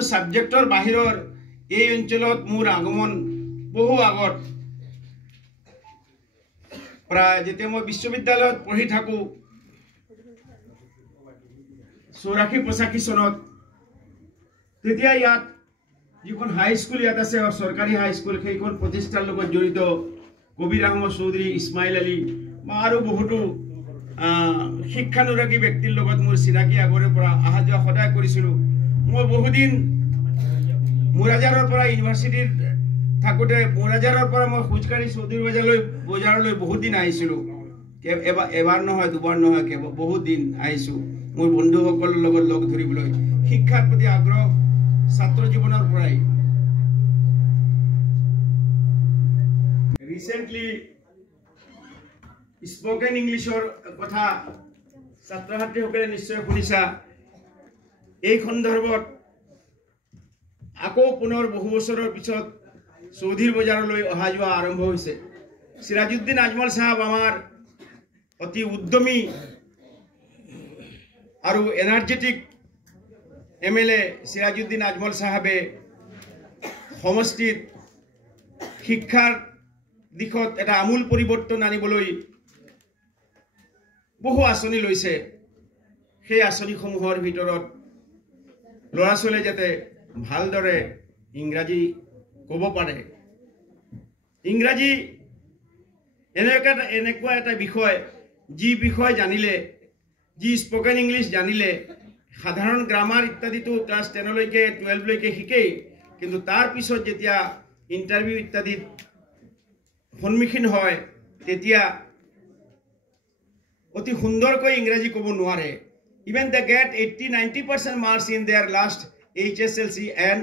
সাবজেক্টৰ বাহিৰৰ এই অঞ্চলত মোৰ আগমন বহু আগত প্ৰায় যেতিয়া মই বিশ্ববিদ্যালয়ত পঢ়ি থাকো 84-85 চনত তেতিয়া ইয়াত যিখন হাই স্কুল ইয়াত আছে সৰকাৰি হাই স্কুল সেইখন প্ৰতিষ্ঠাৰ লগত জড়িত কবিৰ আহমদ চৌধুৰী ইছমাইল আলী আৰু বহুতো শিক্ষানুৰাগী ব্যক্তিৰ লগত মোৰ চিনাকি আগৰে পৰা অহা যোৱা সদায় কৰিছিলোঁ মই বহুদিন মুৰাজাৰৰ পৰা ইউনিভাৰ্চিটিৰ থাকোঁতে মুৰাজাৰৰ পৰা মই খোজকাঢ়ি চৌধুৰী বজাৰলৈ বহুত দিন আহিছিলোঁ এবাৰ নহয় দুবাৰ নহয় বহুত দিন আহিছোঁ মোৰ বন্ধুসকলৰ লগত লগ ধৰিবলৈ শিক্ষাৰ প্ৰতি আগ্ৰহ ছাত্ৰ জীৱনৰ পৰাই ৰিসেন্টলি স্পোকেন ইংলিছৰ কথা ছাত্ৰ ছাত্ৰীসকলে নিশ্চয় শুনিছা এই সন্দৰ্ভত আকৌ পুনৰ বহু বছৰৰ পিছত চৌধুৰী বজাৰলৈ অহা যোৱা আৰম্ভ হৈছে সিৰাজউদ্দিন আজমল সাহেব আমাৰ অতি উদ্যমী আৰু এনাৰ্জেটিক এমএলএ সিৰাজউদ্দিন আজমল সাহেবে সমষ্টিত শিক্ষাৰ দিশত এটা আমূল পৰিৱৰ্তন আনিবলৈ বহু আঁচনি লৈছে সেই আঁচনিসমূহৰ ভিতৰত ল'ৰা ছোৱালীয়ে যাতে ভালদৰে ইংৰাজী ক'ব পাৰে ইংৰাজী এনেকুৱা এটা বিষয় যি বিষয় জানিলে যি স্পোকেন ইংলিছ জানিলে সাধাৰণ গ্ৰামাৰ ইত্যাদিটো ক্লাছ 10 লৈকে 12 লৈকে শিকেই কিন্তু তাৰ পিছত যেতিয়া ইন্টাৰভিউ ইত্যাদিত সন্মুখীন হয় তেতিয়া অতি সুন্দৰকৈ ইংৰাজী ক'ব নোৱাৰে even they get 80-90% marks in their last HSLC and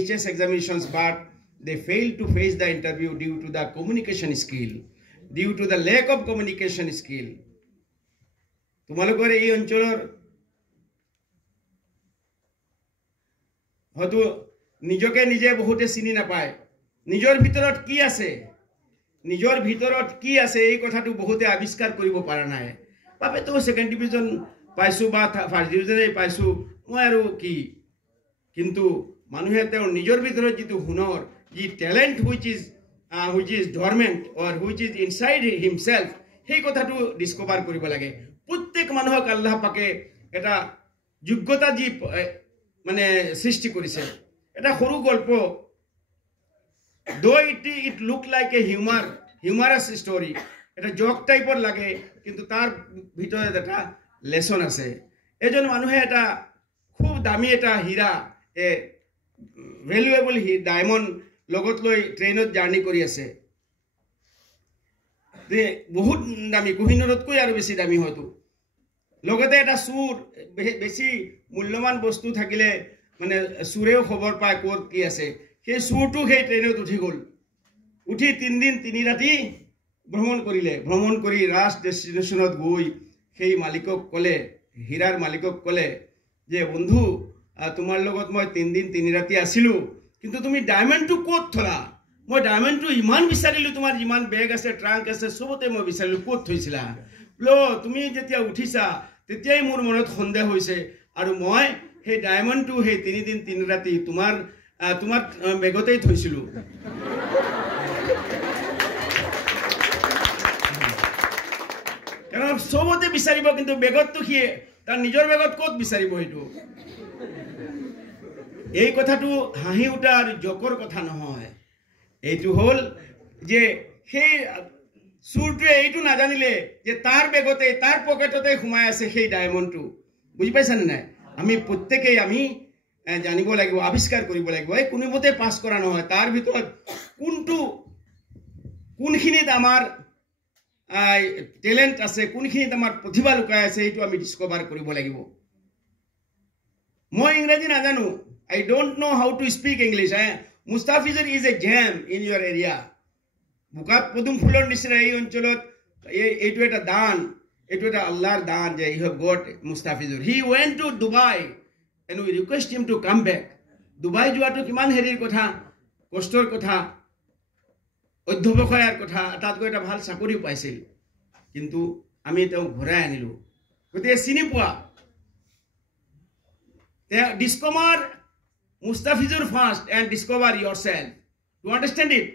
HS examinations but they fail to face the interview due to the communication skill due to the lack of communication skill তোমালোকৰ এই অঞ্চলৰ হয়তো নিজকে নিজে বহুতে চিনি নাপায় নিজৰ ভিতৰত কি আছে এই কথাটো বহুতে আৱিষ্কাৰ কৰিব পৰা নাই বাবে তো সেকেন্ড ডিভিজন পাইছো বা ফাৰ্স্ট ডিভিজনে পাইছো মই আৰু কি কিন্তু মানুহে তেওঁৰ নিজৰ ভিতৰত যিটো হুনৰ যি talent which is dormant or which is inside himself সেই কথাটো ডিসকভাৰ কৰিব লাগে প্ৰত্যেক মানুহক আল্লাহ পাকে এটা যোগ্যতা যি মানে সৃষ্টি কৰিছে এটা সৰু গল্প though it look like a humorous story এটা জক টাইপৰ লাগে কিন্তু তাৰ ভিতৰত এটা লেসন আছে এজন মানুহে এটা খুব দামী এটা হীৰা এ ভ্যালুয়েবল ডায়মণ্ড লগত লৈ ট্ৰেইনত জাৰ্নি কৰি আছে তে বহুত দামী কোহিনুৰতকৈ আৰু বেছি দামী হয়তো লগতে এটা চুৰ বেছি মূল্যৱান বস্তু থাকিলে মানে চুৰেও খবৰ পায় ক'ত কি আছে সেই চুৰটো সেই ট্ৰেইনত উঠি গ'ল উঠি 3 দিন 3 ৰাতি ভ্ৰমণ কৰি লাষ্ট ডেষ্টিনেশ্যনত গৈ সেই মালিকক ক'লে হীৰাৰ মালিকক ক'লে যে বন্ধু তোমাৰ লগত মই 3 দিন 3 ৰাতি আছিলো কিন্তু তুমি ডায়মণ্ডটো ক'ত থলা মই ডায়মণ্ডটো ইমান বিচাৰিলো তোমাৰ যিমান বেগ আছে ট্ৰাংক আছে সবতে মই বিচাৰিলো ক'ত থৈছিলা লো তুমি যেতিয়া উঠিছা তেতিয়াই মোৰ মনত সন্দেহ হৈছে আৰু মই সেই ডায়মণ্ডটো সেই 3 দিন 3 ৰাতি তোমাৰ বেগতেই থৈছিলো কাৰণ সবতে বিচাৰিব কিন্তু বেগতটো কি তাৰ নিজৰ বেগত ক'ত বিচাৰিব এইটো এই কথাটো হাঁহি উঠা আৰু জকৰ কথা নহয় এইটো হল যে সেই চুৰটোৱে এইটো নাজানিলে যে তাৰ বেগতে তাৰ পকেটতে সোমাই আছে সেই ডায়মণ্ডটো বুজি পাইছানে নাই আমি প্ৰত্যেকেই আমি জানিব লাগিব আৱিষ্কাৰ কৰিব লাগিব এই কোনোমতে পাছ কৰা নহয় তাৰ ভিতৰত কোনখিনিত আমাৰ ট্যালেন্ট আছে কোনখিনিত আমাৰ প্ৰতিভা লুকাই আছে এইটো আমি ডিসকভাৰ কৰিব লাগিব মই ইংৰাজী নাজানো I don't know how to speak English Mustafizur is a gem in your area বুকাত পদুম ফুলৰ নিচিনা এই অঞ্চলত এইটো এটা দান এইটো এটা আল্লাহৰ দান যে you have got Mustafizur he went to Dubai and we request him to come back Dubai যোৱাটো কিমান হেৰিৰ কথা কষ্টৰ কথা অধ্যৱসায়ৰ কথা তাতকৈ এটা ভাল চাকৰি পাইছিল কিন্তু আমি তেওঁ ঘূৰাই আনিলো গতিকে চিনি পোৱা discover Mustafizur fast and discover yourself. You understand it?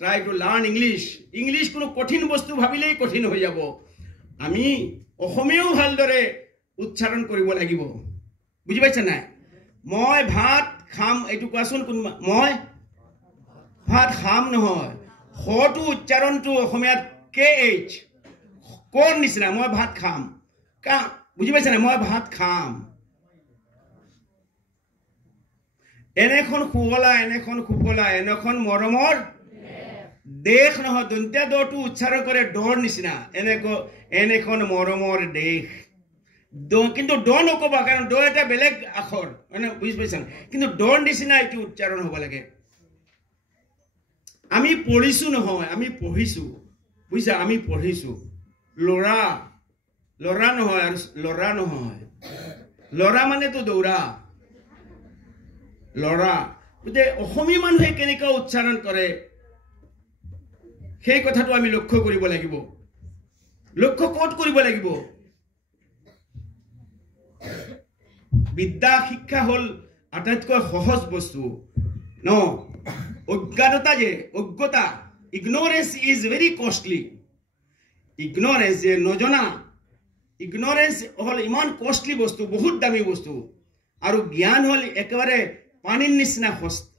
Try to learn English. English কোনো কঠিন বস্তু ভাবিলেই কঠিন হৈ যাব। আমি অসমীয়াও ভালদৰে উচ্চাৰণ কৰিব লাগিব। বুজি পাইছা নাই? মই ভাত খাম এইটো কোৱাচোন কোনবা মই ভাত খাম নহয়। হটো উচ্চাৰণটো অসমীয়াত KH কোন নিচিনা মই ভাত খাম কা বুজি পাইছা নাই মই ভাত খাম এনেখন খুবলা এনেখন খুবলা এনেখন মৰমৰ দেশ নহয় দন্ত্য দটো উচ্চাৰণ কৰে ডৰ নিচিনা এনেখন মৰমৰ দেশ কিন্তু ড নকবা কাৰণ ড এটা বেলেগ আখৰ মানে বুজি পাইছা কিন্তু ডৰ নিচিনা এইটো উচ্চাৰণ হ'ব লাগে আমি পঢ়িছো নহয় আমি পঢ়িছো বুজিছা আমি পঢ়িছো লৰা লৰা নহয় আৰু লৰা নহয় লৰা মানে তো দৌৰা লৰা বুঝে অসমী মানুহে কেনেকৈ উচ্চাৰণ কৰে সেই কথাটো আমি লক্ষ্য কৰিব লাগিব লক্ষ্য ক'ত কৰিব লাগিব বিদ্যা শিক্ষা হল আটাইতকৈ সহজ বস্তু ন অজ্ঞানতা যে অজ্ঞতা ignorance is very costly ignorance যে নজনা ignorance হল ইমান কষ্টলি বস্তু বহুত দামী বস্তু আৰু জ্ঞান হল একেবাৰে পানীৰ নিচিনা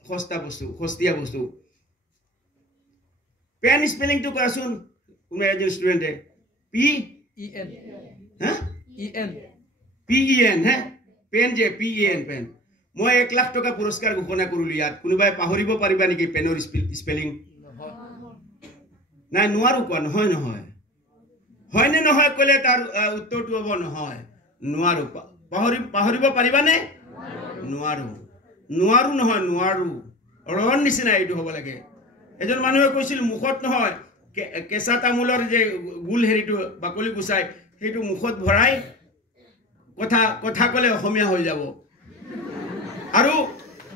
সস্তা বস্তু সস্তীয়া বস্তু পেন স্পেলিং তো কৰাচোন কোনোবা এজন ষ্টুডেন্টে P E N P E N হে পেন যে P E N পেন মই 1 লাখ টকা পুৰস্কাৰ ঘোষণা কৰিলো ইয়াত কোনোবাই পাহৰিব পাৰিবা নেকি পেনৰ স্পেলিং নাই নোৱাৰো কোৱা নহয় নহয় হয় নে নহয় কলে তাৰ উত্তৰটো হ'ব নহয় নোৱাৰো পাহৰিব পাৰিবা নে নোৱাৰো নোৱাৰো নহয় নোৱাৰো ৰণ নিচিনা এইটো হ'ব লাগে এজন মানুহে কৈছিল মুখত নহয় কেঁচা তামোলৰ যে গুল হেৰিটো বাকলি গুচাই সেইটো মুখত ভৰাই কথা কলে অসমীয়া হৈ যাব আৰু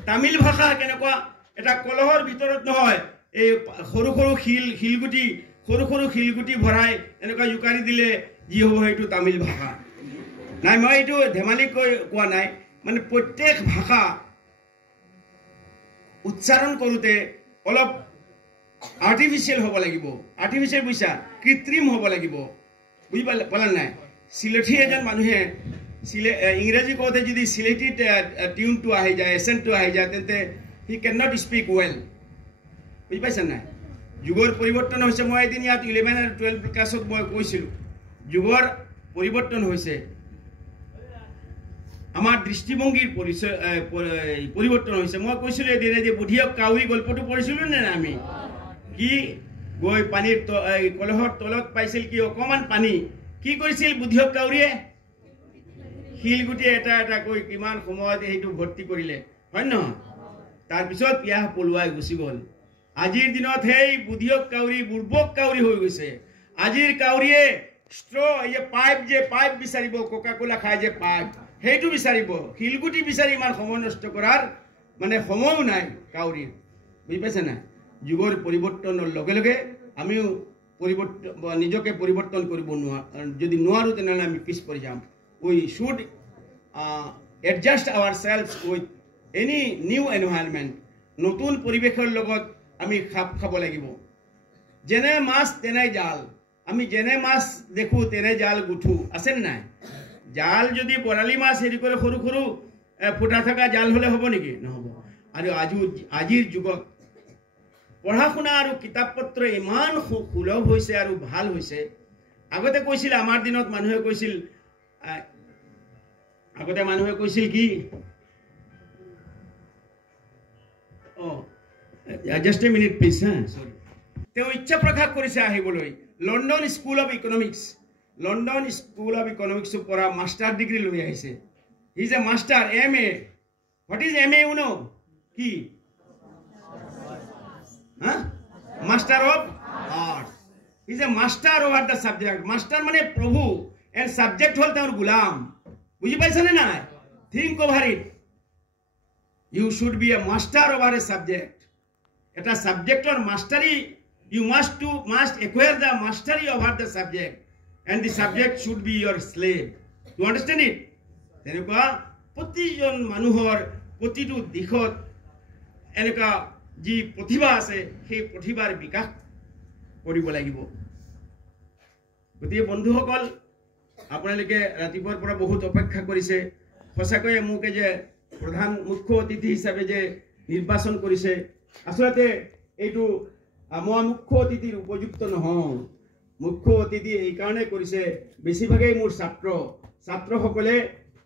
তামিল ভাষা কেনেকুৱা এটা কলহৰ ভিতৰত নহয় এই সৰু সৰু শিলগুটি ভৰাই এনেকুৱা জুকাৰি দিলে যি হ'ব সেইটো তামিল ভাষা নাই মই এইটো ধেমালি কোৱা নাই মানে প্ৰত্যেক ভাষা উচ্চাৰণ কৰোতে অলপ আৰ্টিফিশিয়াল হ'ব লাগিব আৰ্টিফিশিয়াল বুইছা কৃত্ৰিম হ'ব লাগিব বুজি পালা নাই সিলেটি এজন মানুহে ইংৰাজী কওঁতে যদি সিলেটি টিউনটো আহি যায় এসেন্টটো আহি যায় তেন্তে he can not speak well বুজি পাইছা নাই যুগৰ পৰিৱৰ্তন হৈছে মই এদিন ইয়াত 11 আৰু 12 ক্লাছত মই কৈছিলোঁ যুগৰ পৰিৱৰ্তন হৈছে আমাৰ দৃষ্টিভংগীৰ পৰিৱৰ্তন হৈছে মই কৈছিলোঁ এদিন যে বুধিয়ক কাউৰী গল্পটো পঢ়িছিলোঁ নে আমি কি গৈ পানীৰ কলহৰ তলত পাইছিল কি অকমান পানী কি কৰিছিল বুধিয়ক কাউৰীয়ে শিলগুটি এটা এটা কৈ কিমান সময়ত এইটো ভৰ্তি কৰিলে হয় নহয় তাৰ পিছত পিয়াহ পলুৱাই গুচি গ'ল আজিৰ দিনত হেই বুধিয়ক কাউৰী বুৰ্বক কাউৰী হৈ গৈছে আজিৰ কাউৰীয়ে ষ্ট্ৰ এই পাইপ বিচাৰিব কোকা কোলা খাই যে পাইপ সেইটো বিচাৰিব শিলগুটি বিচাৰি ইমান সময় নষ্ট কৰাৰ মানে সময়ও নাই কাউৰীৰ বুজি পাইছে না যুগৰ পৰিৱৰ্তনৰ লগে লগে আমিও নিজকে পৰিৱৰ্তন কৰিব যদি নোৱাৰো তেনেহ'লে আমি পিছ পৰি যাম we should adjust ourselves with any new environment নতুন পৰিবেশৰ লগত আমি খাপ খাব লাগিব যেনে মাছ তেনে জাল আমি যেনে মাছ দেখো তেনে জাল গুঠো আছে নাই জাল যদি বৰালি মাছ হেৰি কৰে সৰু সৰু ফুটা থকা জাল হলে হ'ব নেকি নহব আৰু আজিৰ যুগত পঢ়া শুনা আৰু কিতাপ পত্ৰ ইমান সুলভ হৈছে আৰু ভাল হৈছে আগতে কৈছিল আমাৰ দিনত মানুহে কৈছিল কি just a minute please sorry তেওঁ ইচ্ছা প্ৰকাশ কৰিছে আহিবলৈ লণ্ডন স্কুল অফ ইকনমিক্স পৰা মাস্টাৰ ডিগ্ৰী লৈ আহিছে he is a master MA what is MA you know কি master of arts he is a master over the subject master মানে প্ৰভু and subject হল তেওঁৰ গোলাম বুজি পাইছা নে নাই think over it you should be a master over a subject এটা সাবজেক্টৰ মাস্টাৰী you must acquire the mastery over the subject and the subject should be your slave you understand it তেনেকুৱা প্ৰতিজন মানুহৰ প্ৰতিটো দিশত এনেকুৱা যি প্ৰতিভা আছে সেই প্ৰতিভাৰ বিকাশ কৰিব লাগিব গতিকে বন্ধুসকল আপোনালোকে ৰাতিপুৱাৰ পৰা বহুত অপেক্ষা কৰিছে সঁচাকৈয়ে মোক যে প্ৰধান মুখ্য অতিথি হিচাপে যে নিৰ্বাচন কৰিছে আসলতে এইটো মই মুখ্য অতিথিৰ উপযুক্ত নহয় মুখ্য অতিথি এই কাৰণে কৰিছে বেছিভাগেই মোৰ ছাত্ৰসকলে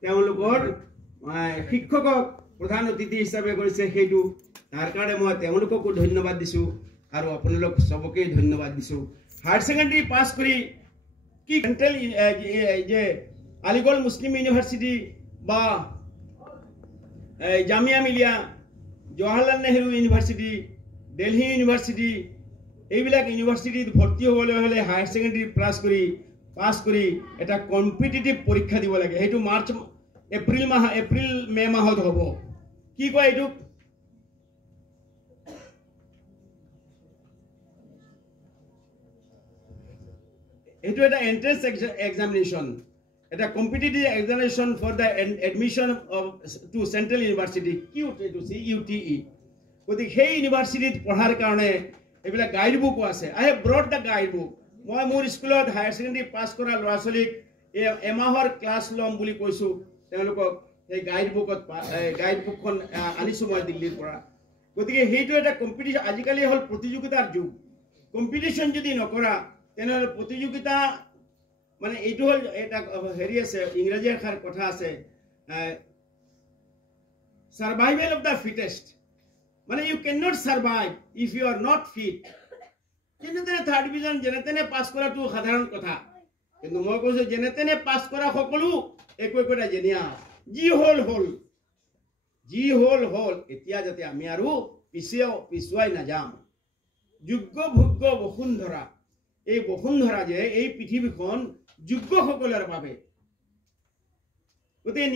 তেওঁলোকৰ শিক্ষকক প্ৰধান অতিথি হিচাপে কৰিছে সেইটো তাৰ কাৰণে মই তেওঁলোককো ধন্যবাদ দিছোঁ আৰু আপোনালোক সবকে ধন্যবাদ দিছোঁ হায়াৰ ছেকেণ্ডাৰী পাছ কৰি কি সেন্ট্ৰেল যে আলিগড় মুছলিম ইউনিভাৰ্চিটি বা জামিয়া মিলিয়া জৱাহৰলাল নেহৰু ইউনিভাৰ্চিটি দিল্লী ইউনিভাৰ্চিটি এইবিলাক ইউনিভাৰ্চিটিত ভৰ্তি হ'বলৈ হ'লে হায়াৰ ছেকেণ্ডাৰী পাছ কৰি এটা কম্পিটিটিভ পৰীক্ষা দিব লাগে সেইটো এপ্ৰিল মে মাহত হ'ব কি কয় এইটো এইটো এটা এন্ট্ৰেন্স এক্সামিনেশ্যন এটা competitive examination for the admission to central university CUTE গতিকে সেই ইউনিভাৰ্চিটিত পঢ়াৰ কাৰণে এইবিলাক গাইড বুকো আছে I have brought the guide book মই মোৰ স্কুলত হায়াৰ ছেকেণ্ডাৰী পাছ কৰা ল'ৰা ছোৱালীক এমাহৰ ক্লাছ ল'ম বুলি কৈছোঁ তেওঁলোকক সেই গাইড বুকখন আনিছোঁ মই দিল্লীৰ পৰা গতিকে সেইটো এটা কম্পিটিশ্যন আজিকালি হ'ল প্ৰতিযোগিতাৰ যুগ কম্পিটিশ্যন যদি নকৰা তেনেহ'লে প্ৰতিযোগিতা মানে এইটো হ'ল এটা হেৰি আছে ইংৰাজী এষাৰ কথা আছে সাৰ্ভাইভেল অফ দ্য ফিটেষ্ট মানে you can not survive if you are not fit যেনে তেনে থাৰ্ড ডিভিজন যেনে তেনে পাছ কৰাটো সাধাৰণ কথা কিন্তু মই কৈছোঁ যেনে তেনে পাছ কৰা সকলো একো একোটা জেনিয়া যি হ'ল এতিয়া যাতে আমি আৰু পিছুৱাই নাযাম যোগ্য ভোগ্য বসুন্ধৰা এই বসুন্ধৰা যে এই পৃথিৱীখন যোগ্যসকলৰ বাবে গতিকে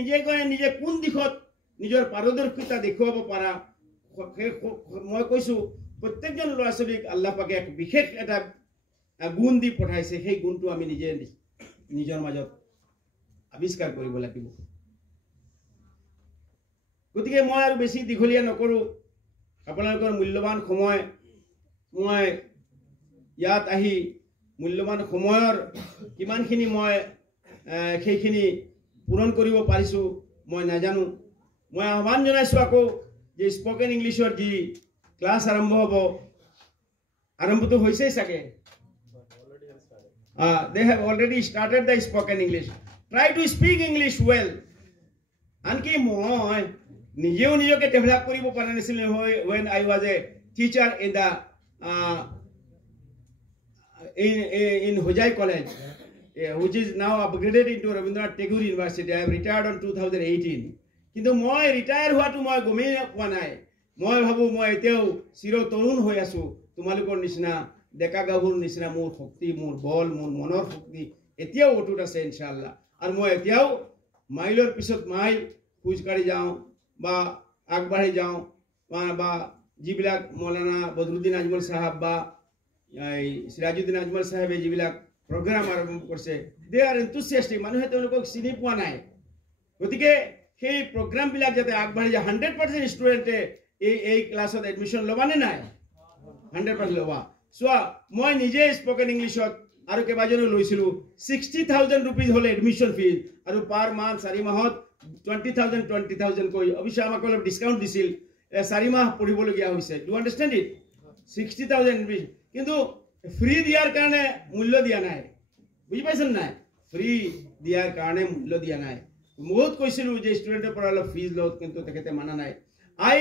নিজে কোন দিশত নিজৰ পাৰদৰ্শিতা দেখুৱাব পাৰা মই কৈছোঁ প্ৰত্যেকজন ল'ৰা ছোৱালীক আল্লাহ পাকে এক বিশেষ এটা গুণ দি পঠাইছে সেই গুণটো আমি নিজৰ মাজত আৱিষ্কাৰ কৰিব লাগিব গতিকে মই আৰু বেছি দীঘলীয়া নকৰোঁ আপোনালোকৰ মূল্যৱান সময় মই ইয়াত আহি মূল্যৱান সময়ৰ কিমানখিনি মই সেইখিনি পূৰণ কৰিব পাৰিছোঁ মই নাজানো মই আহ্বান জনাইছোঁ আকৌ যে স্পকেন ইংলিছৰ যি ক্লাছ আৰম্ভটো হৈছেই চাগে they have already started the spoken English try to speak English well আনকি মই নিজকে ডেভেলপ কৰিব পৰা নাছিলো when I was a teacher in the in Hojai College which is now upgraded into Rabindranath Tagore University I have retired on 2018 কিন্তু মই retire হোৱাটো মই গমেই পোৱা নাই মই ভাবো মই এতিয়াও চিৰ তৰুণ হৈ আছো তোমালোকৰ নিচিনা ডেকা গাভৰুৰ নিচিনা মোৰ শক্তি মোৰ বল মোৰ মনৰ শক্তি এতিয়াও অটুট আছে ইনশাআল্লাহ আৰু মই এতিয়াও মাইলৰ পিছত মাইল খোজ কাঢ়ি যাওঁ বা আগবাঢ়ি যাওঁ বা যিবিলাক মৌলানা বদৰুদ্দিন আজমল সাহেব বা সিৰাজুদ্দিন আজমল সাহেবে যিবিলাক প্ৰগ্ৰাম আৰম্ভ কৰিছে দে আৰ এনথুচিয়াষ্টিক মানুহে তেওঁলোকক চিনি পোৱা নাই গতিকে সেই প্ৰগ্ৰামবিলাক যাতে আগবাঢ়ি যায় 100% ষ্টুডেণ্টে এই ক্লাছত এডমিশ্যন ল'বানে নাই 100% ল'বা চোৱা মই নিজে স্পকেন ইংলিছত আৰু কেইবাজনো লৈছিলোঁ 60,000 rupees হ'লে এডমিশ্যন ফিজ আৰু পাৰ মান্থ 4 মাহত 20,000 কৈ অৱশ্যে আমাক অলপ ডিছকাউণ্ট দিছিল 4 মাহ পঢ়িবলগীয়া হৈছে ডু আণ্ডাৰষ্টেণ্ড ইট 60,000 কিন্তু ফ্ৰী দিয়াৰ কাৰণে মূল্য দিয়া নাই বুজি পাইছেনে নাই ফ্ৰী দিয়াৰ কাৰণে মূল্য দিয়া নাই বহুত কৈছিলোঁ যে ষ্টুডেণ্টৰ পৰা অলপ ফিজ লওক কিন্তু তেখেতে মানা নাই I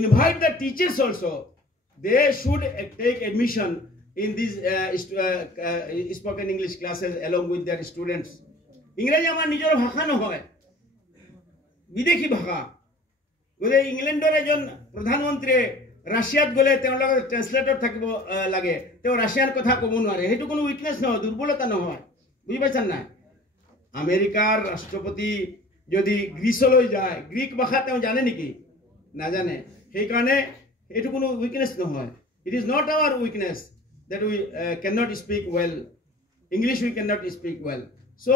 invite the teachers also' they should take admission in these spoken English classes along with their students ইংৰাজী আমাৰ নিজৰ ভাষা নহয় বিদেশী ভাষা গতিকে ইংলেণ্ডৰ এজন প্ৰধানমন্ত্ৰীয়ে ৰাছিয়াত গ'লে তেওঁৰ লগত ট্ৰেন্সলেটৰ থাকিব লাগে তেওঁ ৰাছিয়ান কথা ক'ব নোৱাৰে সেইটো কোনো উইকনেছ নহয় দুৰ্বলতা নহয় বুজি পাইছা নাই আমেৰিকাৰ ৰাষ্ট্ৰপতি যদি গ্ৰীচলৈ যায় গ্ৰীক ভাষা তেওঁ জানে নেকি নাজানে সেইকাৰণে এটো কোনো উইকনেছ নহয় it is not our weakness that we cannot speak well English we cannot speak well so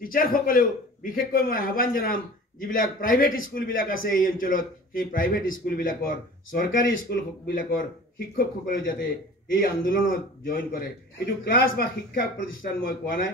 teacher সকলেও বিশেষকৈ মই আহ্বান জনাম যিবিলাক প্ৰাইভেট স্কুলবিলাক আছে এই অঞ্চলত সেই প্ৰাইভেট স্কুলবিলাকৰ চৰকাৰী স্কুলবিলাকৰ শিক্ষকসকলে যাতে এই আন্দোলনত জইন কৰে। এইটো ক্লাছ বা শিক্ষা প্ৰতিষ্ঠান মই কোৱা নাই,